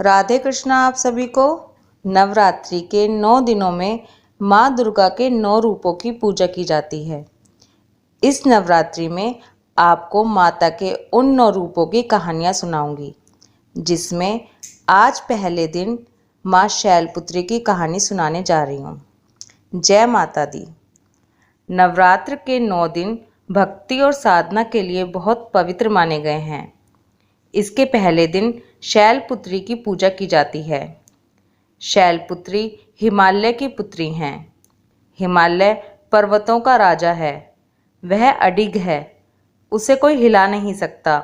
राधे कृष्णा आप सभी को। नवरात्रि के 9 दिनों में माँ दुर्गा के 9 रूपों की पूजा की जाती है। इस नवरात्रि में आपको माता के उन 9 रूपों की कहानियाँ सुनाऊंगी, जिसमें आज पहले दिन माँ शैलपुत्री की कहानी सुनाने जा रही हूँ। जय माता दी। नवरात्र के 9 दिन भक्ति और साधना के लिए बहुत पवित्र माने गए हैं। इसके पहले दिन शैलपुत्री की पूजा की जाती है। शैलपुत्री हिमालय की पुत्री हैं। हिमालय पर्वतों का राजा है। वह अडिग है, उसे कोई हिला नहीं सकता।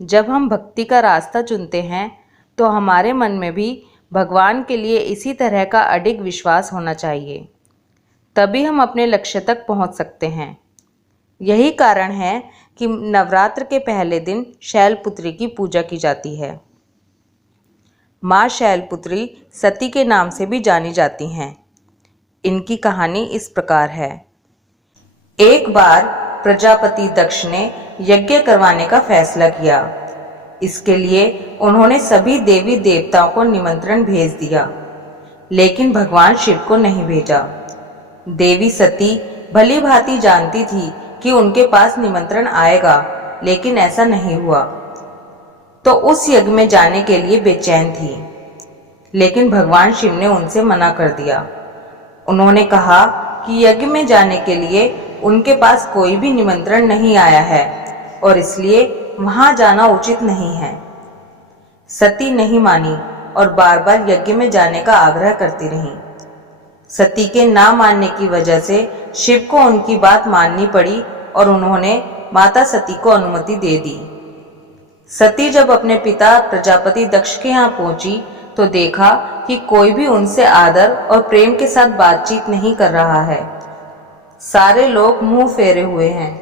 जब हम भक्ति का रास्ता चुनते हैं तो हमारे मन में भी भगवान के लिए इसी तरह का अडिग विश्वास होना चाहिए, तभी हम अपने लक्ष्य तक पहुंच सकते हैं। यही कारण है कि नवरात्र के पहले दिन शैलपुत्री की पूजा की जाती है। माँ शैलपुत्री सती के नाम से भी जानी जाती हैं। इनकी कहानी इस प्रकार है। एक बार प्रजापति दक्ष ने यज्ञ करवाने का फैसला किया। इसके लिए उन्होंने सभी देवी देवताओं को निमंत्रण भेज दिया, लेकिन भगवान शिव को नहीं भेजा। देवी सती भली भांति जानती थी कि उनके पास निमंत्रण आएगा, लेकिन ऐसा नहीं हुआ, तो उस यज्ञ में जाने के लिए बेचैन थी। लेकिन भगवान शिव ने उनसे मना कर दिया। उन्होंने कहा कि यज्ञ में जाने के लिए उनके पास कोई भी निमंत्रण नहीं आया है और इसलिए वहां जाना उचित नहीं है। सती नहीं मानी और बार बार यज्ञ में जाने का आग्रह करती रही। सती के ना मानने की वजह से शिव को उनकी बात माननी पड़ी और उन्होंने माता सती को अनुमति दे दी। सती जब अपने पिता प्रजापति दक्ष के यहाँ पहुंची तो देखा कि कोई भी उनसे आदर और प्रेम के साथ बातचीत नहीं कर रहा है। सारे लोग मुंह फेरे हुए हैं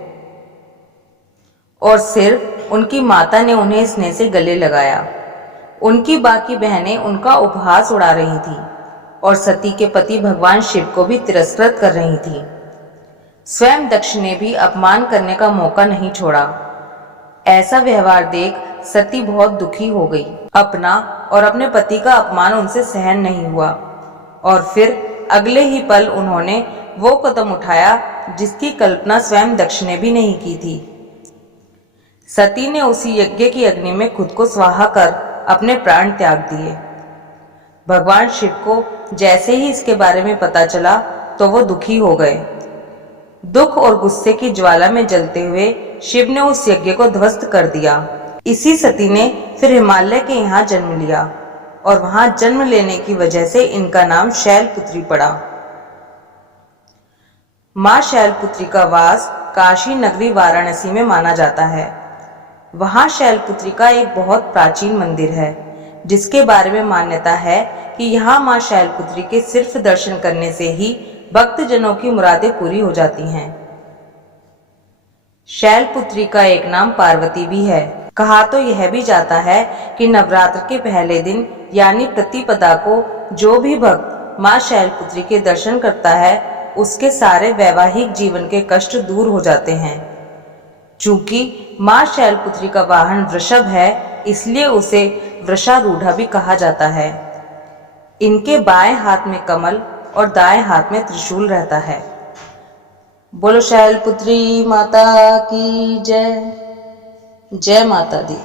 और सिर्फ उनकी माता ने उन्हें स्नेह से गले लगाया। उनकी बाकी बहनें उनका उपहास उड़ा रही थी और सती के पति भगवान शिव को भी तिरस्कृत कर रही थी। स्वयं दक्ष ने भी अपमान करने का मौका नहीं छोड़ा। ऐसा व्यवहार देख सती बहुत दुखी हो गई। अपना और अपने पति का अपमान उनसे सहन नहीं हुआ और फिर अगले ही पल उन्होंने वो कदम उठाया जिसकी कल्पना स्वयं दक्ष ने भी नहीं की थी। सती ने उसी यज्ञ की अग्नि में खुद को स्वाहा कर अपने प्राण त्याग दिए। भगवान शिव को जैसे ही इसके बारे में पता चला तो वो दुखी हो गए। दुख और गुस्से की ज्वाला में जलते हुए शिव ने उस यज्ञ को ध्वस्त कर दिया। इसी सती ने फिर हिमालय के यहाँ जन्म लिया और वहां जन्म लेने की वजह से इनका नाम शैलपुत्री पड़ा। माँ शैलपुत्री का वास काशी नगरी वाराणसी में माना जाता है। वहां शैलपुत्री का एक बहुत प्राचीन मंदिर है, जिसके बारे में मान्यता है कि यहाँ माँ शैलपुत्री के सिर्फ दर्शन करने से ही भक्तजनों की मुरादें पूरी हो जाती हैं। शैलपुत्री का एक नाम पार्वती भी है। कहा तो यह भी जाता है कि नवरात्र के पहले दिन यानी प्रतिपदा को जो भी भक्त माँ शैलपुत्री के दर्शन करता है, उसके सारे वैवाहिक जीवन के कष्ट दूर हो जाते हैं। चूंकि माँ शैलपुत्री का वाहन वृषभ है, इसलिए उसे वृषारूढ़ा भी कहा जाता है। इनके बाएं हाथ में कमल और दाएं हाथ में त्रिशूल रहता है। बोलो शैलपुत्री माता की जय। जय माता दी।